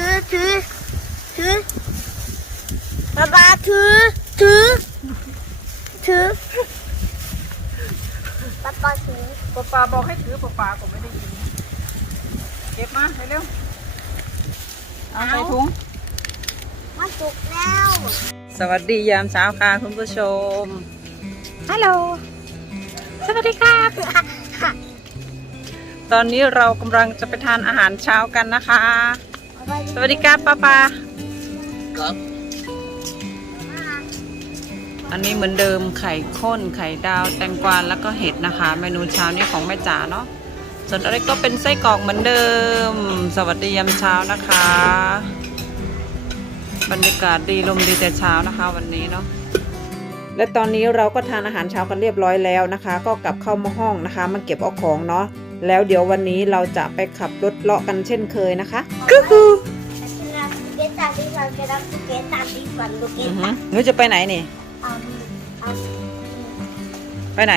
ถือถือถือป๊าป๊าถือถือถือป๊าป๊าถือปะปาบอกให้ถือปะปาก็ไม่ได้ยินเก็บมาเร็วๆเอาใส่ถุงมาสุกแล้ว สวัสดียามเช้าค่ะคุณผู้ชมฮัลโหลสวัสดีครับตอนนี้เรากำลังจะไปทานอาหารเช้ากันนะคะ สวัสดีครับป้าปาครับอันนี้เหมือนเดิมไข่ข้นไข่ดาวแตงกวาแล้วก็เห็ดนะคะ เมนูเช้านี้ของแม่จ๋าเนาะส่วนอะไรก็เป็นไส้กรอกเหมือนเดิม สวัสดียามเช้านะคะ บรรยากาศดีลมดีแต่เช้านะคะวันนี้เนาะและตอนนี้เราก็ทานอาหารเช้ากันเรียบร้อยแล้วนะคะ ก็กลับเข้ามาห้องนะคะมาเก็บเอาของเนาะ แล้วเดี๋ยววันนี้เราจะไปขับรถเลาะกันเช่นเคยนะคะก็คือเกตาดิฟันเกตาเกตาดิฟันลูกเกอือหืตาอหนูจะไปไหนนี่เอาเอาไปไหน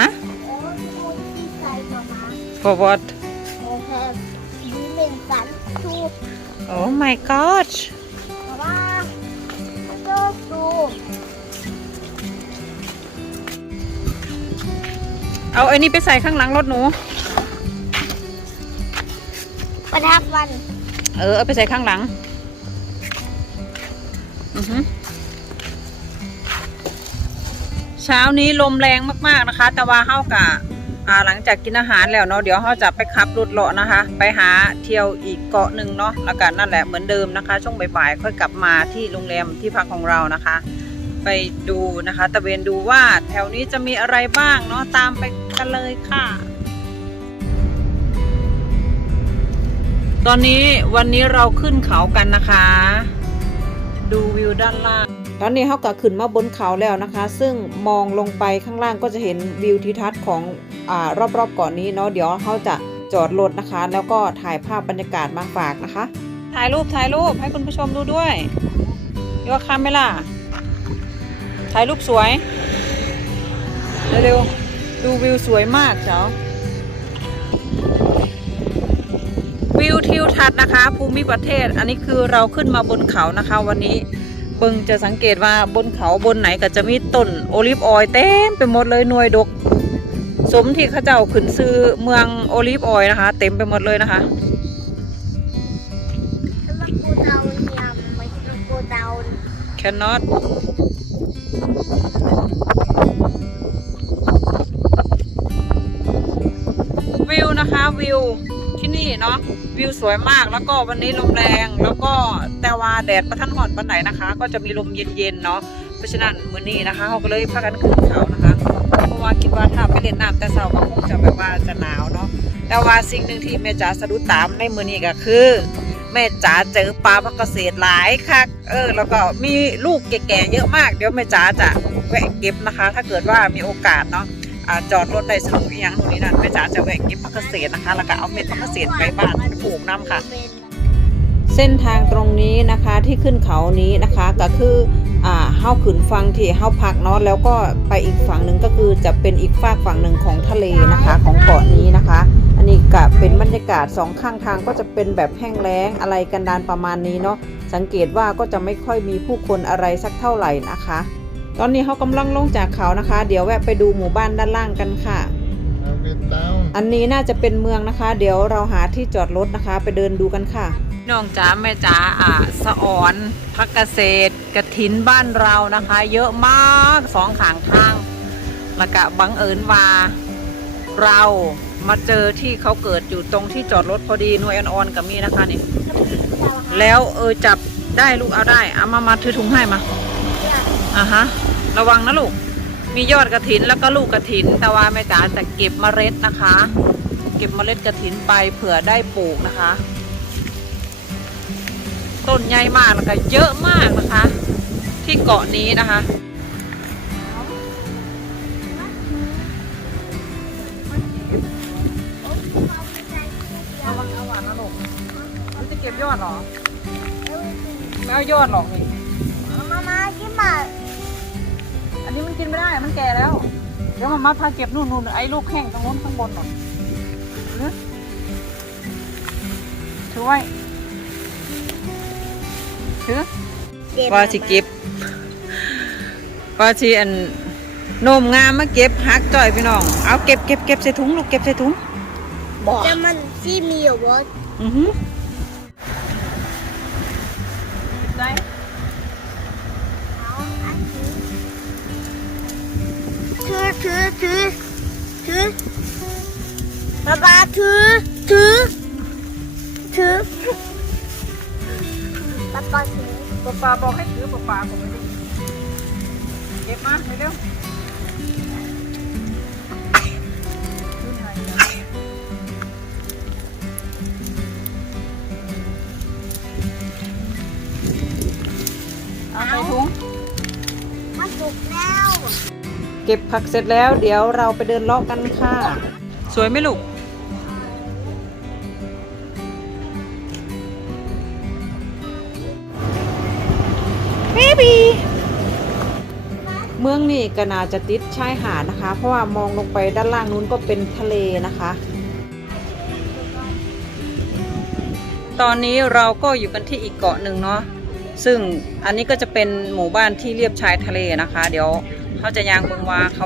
ฮะโอ้พูดที่ใส่มามา for what โอ้แฮมยูเมนสันทูบ oh my god เอาไอ้นี่ไปใส่ข้างหลังรถหนู ประทับวัน เออเอาไปใส่ข้างหลัง อือหือเช้านี้ลมแรงมากๆนะคะ แต่ว่าเฮากะอ่าหลังจากกินอาหารแล้วเนาะเดี๋ยวเฮาจะไปขับรถเลาะนะคะ ไปหาเที่ยวอีกเกาะหนึ่งเนาะแล้วกันนั่นแหละเหมือนเดิมนะคะ ช่วงบ่ายๆค่อยกลับมาที่โรงแรมที่พักของเรานะคะ ไปดูนะคะตะเวนดูว่าแถวนี้จะมีอะไรบ้างเนาะตามไปกันเลยค่ะ ตอนนี้วันนี้เราขึ้นเขากันนะคะ ดูวิวด้านล่าง ตอนนี้เขาก็ขึ้นมาบนเขาแล้วนะคะ ซึ่งมองลงไปข้างล่างก็จะเห็นวิวทิวทัศน์ของอรอบๆเกาะนนี้เนาะเดี๋ยวเขาจะจอดรถนะคะ แล้วก็ถ่ายภาพบรรยากาศมาฝากนะคะ ถ่ายรูปถ่ายรูปให้คุณผู้ชมดูด้วยยกคาเมล่า ถ่ายรูปสวย เร็วๆ ดูวิวสวยมากเจ้าวิวทิวทัศน์นะคะ ภูมิประเทศอันนี้คือเราขึ้นมาบนเขานะคะ วันนี้เบิงจะสังเกตว่าบนเขาบนไหนก็จะมีต้นโอลิฟออยเต็มไปหมดเลยหน่วยดก สมที่เข้าเจ้าขึ้นซื้อเมืองโอลิฟออยนะคะ เต็มไปหมดเลยนะคะแล้วกูเดาเนี่ยไวิวนะคะวิวที่นี่เนาะวิวสวยมากแล้วก็วันนี้ลมแรงแล้วก็แต่ว่าแดดประทันหอนปันไหนนะคะ ก็จะมีลมเย็นๆเนาะเพราะฉะนั้นมื้อนี้นะคะเขาก็เลยพากันขึ้นเขานะคะเพราะว่าคิดว่าถ้าไปเล่นน้ำแต่เช้าก็คงจะแบบว่าจะหนาวเนาะแต่ว่าสิ่งหนึ่งที่แม่จ๋าสะดุดตามในมื้อนี้ก็คือ แม่จ๋าเจอปลาพักเกษตรหลายคักเออ แล้วก็มีลูกแก่ๆเยอะมาก เดี๋ยวแม่จ๋าจะแวะเก็บนะคะ ถ้าเกิดว่ามีโอกาสเนาะจอดรถได้สนุกอีกอย่างตรงนี้นั่นแม่จ๋าจะแวะเก็บพักเกษตรนะคะ แล้วก็เอาเม็ดพักเกษตรไปบ้านปลูกน้ำค่ะ เส้นทางตรงนี้นะคะที่ขึ้นเขานี้นะคะก็คืออ่าเฮาขึ้นฟังที่เฮาพักเนาะแล้วก็ไปอีกฝั่งหนึ่งก็คือจะเป็นอีกฝากฝั่งหนึ่งของทะเลนะคะของเกาะนี้นะคะ อันนี้ก็เป็นบรรยากาศสองข้างทางก็จะเป็นแบบแห้งแล้งอะไรกันดานประมาณนี้เนาะสังเกตว่าก็จะไม่ค่อยมีผู้คนอะไรสักเท่าไหร่นะคะ ตอนนี้เขากำลังลงจากเขานะคะ เดี๋ยวแวะไปดูหมู่บ้านด้านล่างกันค่ะ อันนี้น่าจะเป็นเมืองนะคะ เดี๋ยวเราหาที่จอดรถนะคะ ไปเดินดูกันค่ะน้องจ๋าแม่จ๋าอ่าสะออนพักเกษตรกระถินบ้านเรานะคะ เยอะมากสองขางทางแล้วก็บังเอิญว่าเรา มาเจอที่เขาเกิดอยู่ตรงที่จอดรถพอดีหน่วยออนๆกับมีนะคะนี่แล้วเออจับได้ลูกเอาได้เอามามาถือถุงให้มาอะฮะระวังนะลูก มียอดกระถินแล้วก็ลูกกระถินแต่ว่าแม่จ๋าจะเก็บเมล็ดนะคะ เก็บเมล็ดกระถินไปเผื่อได้ปลูกนะคะ ต้นใหญ่มากแล้วก็เยอะมากนะคะ ที่เกาะนี้นะคะระ ก็บยอดเหรอไม่เอายอดหรอกนี่มามากินมาอันนี้มันกินไม่ได้มันแก่แล้ว เดี๋ยวมามาพาเก็บนู่นนู่นไอ้ลูกแห้งตรงนู้นข้างบนหน่อยถือไว้ถือเจ็บว่าสิเก็บว่าสิอันโนมงามมาเก็บหักจ่อยพี่น้อง เอาเก็บเก็บเก็บใส่ถุงลูกเก็บใส่ถุงบอกจะมันที่มีอยู่วะอือหือ ได้ถือถือถือถือป๊าป๊าถือถือถือป๊าป๊าถือป๊าปาบอกให้ถือป๊าปาผมไม่ได้เก็บมาเร็ว เอาใส่ถุงมันสุกแล้ว เก็บผักเสร็จแล้ว เดี๋ยวเราไปเดินเลาะกันค่ะ สวยไหมลูก เบบีเมืองนี่ก็น่าจะติดชายหาดนะคะ เพราะว่ามองลงไปด้านล่างนู้นก็เป็นทะเลนะคะ ตอนนี้เราก็อยู่กันที่อีกเกาะหนึ่งเนาะ ซึ่งอันนี้ก็จะเป็นหมู่บ้านที่เรียบชายทะเลนะคะ เดี๋ยวเขาจะยางเมืองวาเขา